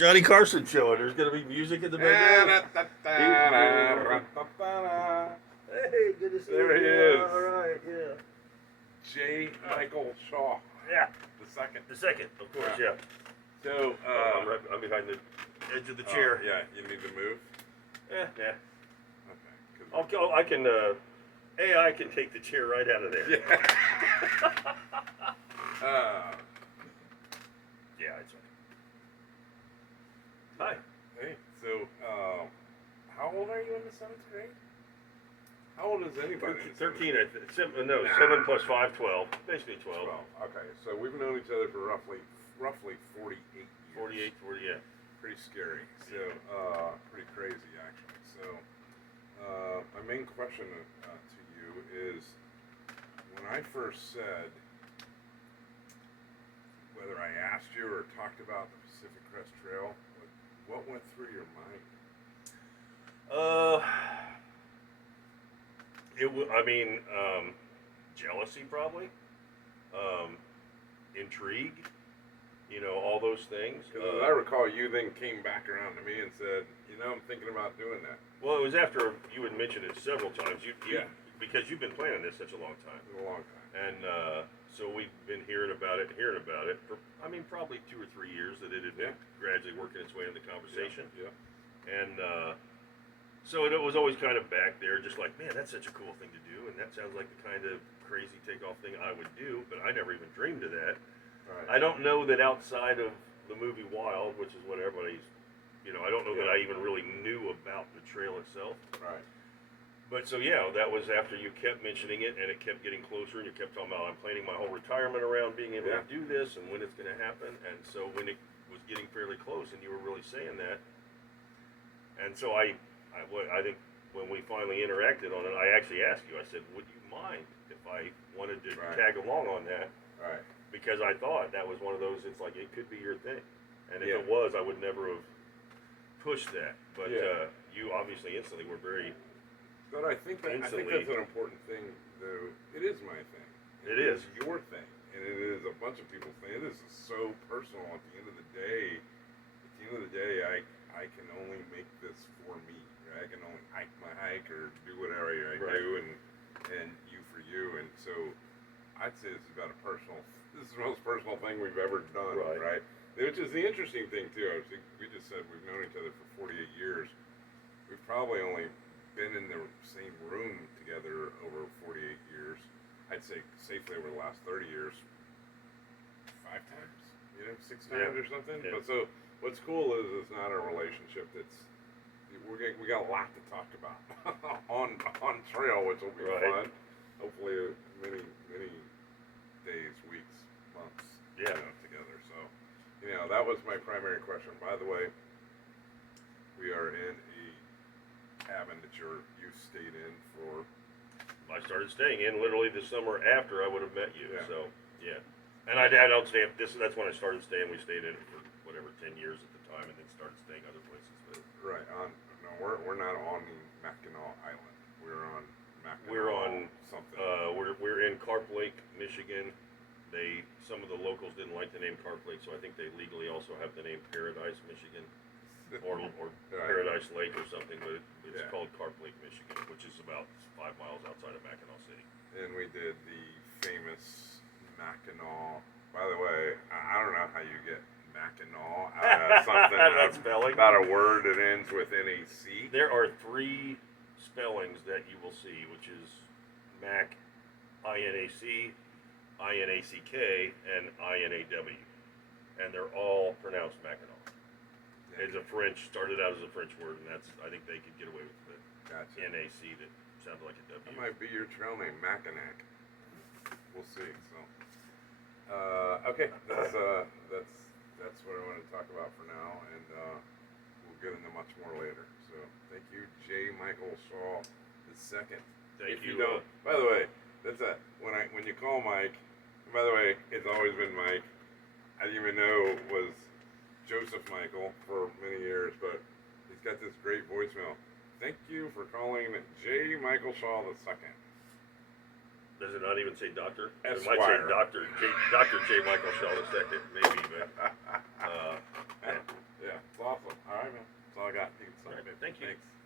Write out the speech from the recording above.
Johnny Carson show, and there's going to be music in the background. Hey, good to see you. There he is. All right, yeah. J. Michael Shaw. Yeah. The second, of course, yeah. So, I'm behind the edge of the chair. Yeah, you need to move? Yeah. Okay. I'll go. I can. AI can take the chair right out of there. Yeah. Yeah, it's okay. Hi. Hey, so, how old are you in the 7th grade? How old is anybody? 13, 7 plus 5, 12. Basically 12. 12. Okay, so we've known each other for roughly 48 years. 48, 40, yeah. Pretty scary. So, pretty crazy, actually. So, my main question to you is, when I first said, whether I asked you or talked about the Pacific Crest Trail, what went through your mind? Jealousy probably, intrigue, all those things. Because as I recall, you then came back around to me and said, I'm thinking about doing that. Well, it was after you had mentioned it several times. Yeah. Because you've been planning this such a long time. A long time. And so we've been hearing about it for, probably 2 or 3 years that it had been gradually working its way into the conversation. Yeah. And so it was always kind of back there, just like, man, that's such a cool thing to do, and that sounds like the kind of crazy takeoff thing I would do, but I never even dreamed of that. Right. I don't know that outside of the movie Wild, which is what everybody's, I don't know that I even really knew about the trail itself. Right. But so that was after you kept mentioning it, and it kept getting closer, and you kept talking about, I'm planning my whole retirement around being able to do this, and when it's going to happen. And so when it was getting fairly close, and you were really saying that, and so I think when we finally interacted on it, I actually asked you, I said, would you mind if I wanted to tag along on that? Right. Because I thought that was one of those, it's like, it could be your thing. And if it was, I would never have pushed that. But you obviously instantly were very... But I think that's an important thing, though. It is my thing. It is your thing, and it is a bunch of people's thing. It is so personal. At the end of the day, I can only make this for me. Right? I can only hike my hike or do whatever I do, and you for you. And so, I'd say this is about a personal. This is the most personal thing we've ever done, right? Which is the interesting thing too. I think we just said we've known each other for 48 years. We've probably only been in the same room together over 48 years. I'd say safely over the last 30 years, 5 times, 6 times or something. Yeah. But so what's cool is it's not a relationship that's we got a lot to talk about on trail, which will be fun. Hopefully, many days, weeks, months, together. So that was my primary question. By the way, we are in a cabin that you stayed in for. I started staying in literally the summer after I would have met you. Yeah. So and I don't stay. That's when I started staying. We stayed in for 10 years at the time, and then started staying other places. But we're not on Mackinac Island. We're on Mackinac. We're on something. We're in Carp Lake, Michigan. Some of the locals didn't like the name Carp Lake, so I think they legally also have the name Paradise, Michigan. Or Paradise Lake or something, but it's called Carp Lake, Michigan, which is about 5 miles outside of Mackinac City. And we did the famous Mackinac. By the way, I don't know how you get Mackinac out of something about a word that ends with NAC. There are 3 spellings that you will see, which is Mac, INAC, INACK, and INAW, and they're all pronounced Mackinac. It's started out as a French word, and I think they could get away with the NAC that sounded like a W. That might be your trail name, Mackinac. We'll see. So, okay, that's what I want to talk about for now, and we'll get into much more later. So, thank you, J. Michael Shaw II. Thank you. By the way, that's when you call Mike. By the way, it's always been Mike. I didn't even know it was Joseph Michael for many years, but he's got this great voicemail. Thank you for calling J. Michael Shaw II. Does it not even say doctor? Esquire. It might say Dr. J. Michael Shaw II, maybe, but yeah. all I got. Thanks. All right, thank you. Thanks.